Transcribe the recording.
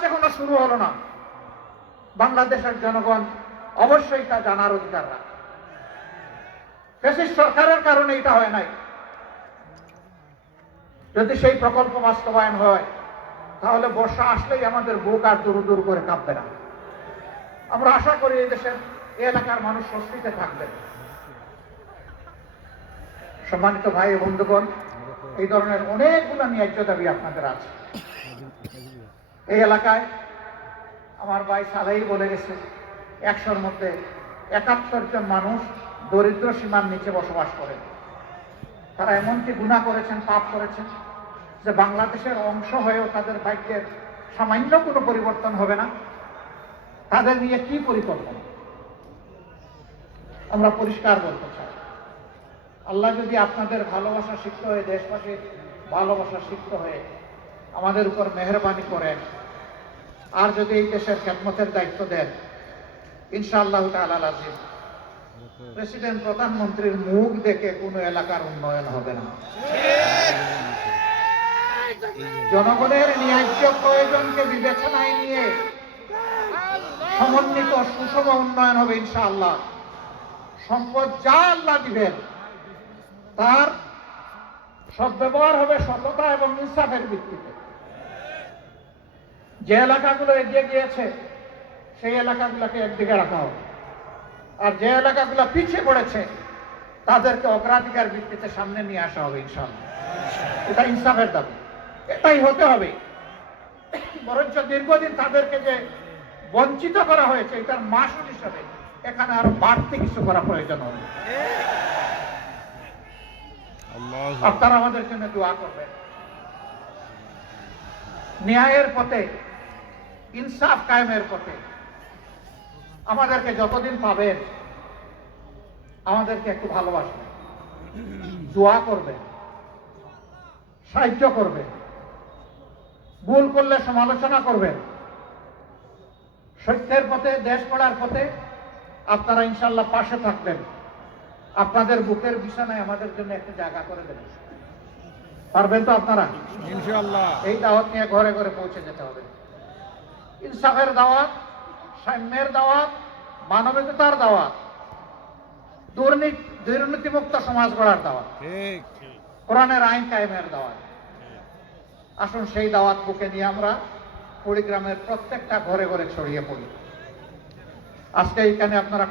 কাজ এখনও শুরু হলো না। বাংলাদেশের জনগণ অবশ্যই তা জানার অধিকার রাখে। সরকারের কারণে এটা হয় নাই। যদি সেই প্রকল্প বাস্তবায়ন হয়, তাহলে বর্ষা আসলেই আমাদের বুক আর দূর দূর করে কাঁপবে না। আমরা আশা করি এই দেশের এলাকার মানুষ স্বস্তিতে থাকবে। সম্মানিত ভাই বন্ধুগণ, এই ধরনের অনেকগুলো ন্যায্য দাবি আপনাদের আছে। এই এলাকায় আমার ভাই সালেই বলে গেছে, একশোর মধ্যে একাত্তর জন মানুষ দরিদ্র সীমার নিচে বসবাস করে। তারা এমনকি গুণা করেছেন, পাপ করেছেন যে বাংলাদেশের অংশ হয়েও তাদের ভাগ্যের সামান্য কোনো পরিবর্তন হবে না। তাদের নিয়ে কি পরিকল্পনা? আমরা পরিষ্কার বলতে চাই, আল্লাহ যদি আপনাদের ভালোবাসা শিখতে হয়ে দেশবাসীর ভালোবাসা শিখতে হয়ে আমাদের উপর মেহরবানি করেন আর যদি এই দেশের খেদমতের দায়িত্ব দেন, ইনশাআল্লাহ আজিম প্রেসিডেন্ট, প্রধানমন্ত্রীর মুখ দেখে কোনো এলাকার উন্নয়ন হবে না। জনগণের ন্যায্য প্রয়োজনকে বিবেচনায় নিয়ে সমন্বিত সুষম উন্নয়ন হবে ইনশাআল্লাহ। সম্পদ যা আল্লাহ দিবেন, তার সব সদ্ব্যবহার হবে সততা এবং ইনসাফের ভিত্তিতে। যে এলাকাগুলো এগিয়ে গিয়েছে সেই এলাকাগুলোকে একদিকে রাখা হবে আর যে এলাকাগুলো পিছিয়ে পড়েছে তাদেরকে অগ্রাধিকার ভিত্তিতে সামনে নিয়ে আসা হবে ইনশাআল্লাহ। এটা ইনসাফের দাবি। এটাই হতে হবে। বরঞ্চ দীর্ঘদিন তাদেরকে যে বঞ্চিত করা হয়েছে এটার মাসুল হিসাবে এখানে আরও বাড়তি কিছু করা প্রয়োজন হবে। আপনারা আমাদের জন্য দোয়া করবেন। ন্যায়ের পথে ইনসাফ কায়েমের পথে। আমাদেরকে যতদিন পাবেন আমাদেরকে একটু ভালোবাসবেন। দোয়া করবেন। সাহায্য করবেন। ভুল করলে সমালোচনা করবেন। সত্যের পথে দেশ গড়ার পথে আপনারা ইনশাল্লাহ পাশে থাকবেন। আপনাদের বুকের বিছানায় আমাদের জন্য একটা জায়গা করে দেবেন। পারবেন তো আপনারা? এই দাওয়াত নিয়ে ঘরে ঘরে পৌঁছে যেতে হবে। ইনসাফের দাওয়াত সাম্যের দাওয়াত মানবিকতার দাওয়াত দুর্নীতি দুর্নীতিমুক্ত সমাজ গড়ার দাওয়াত। কোরআনের আইন কায়েমের দাওয়াত। আসুন সেই দাওয়াত বুকে নিয়ে আমরা কুড়িগ্রামের প্রত্যেকটা ঘরে ঘরে ছড়িয়ে পড়ি। আজকে এইখানে আপনারা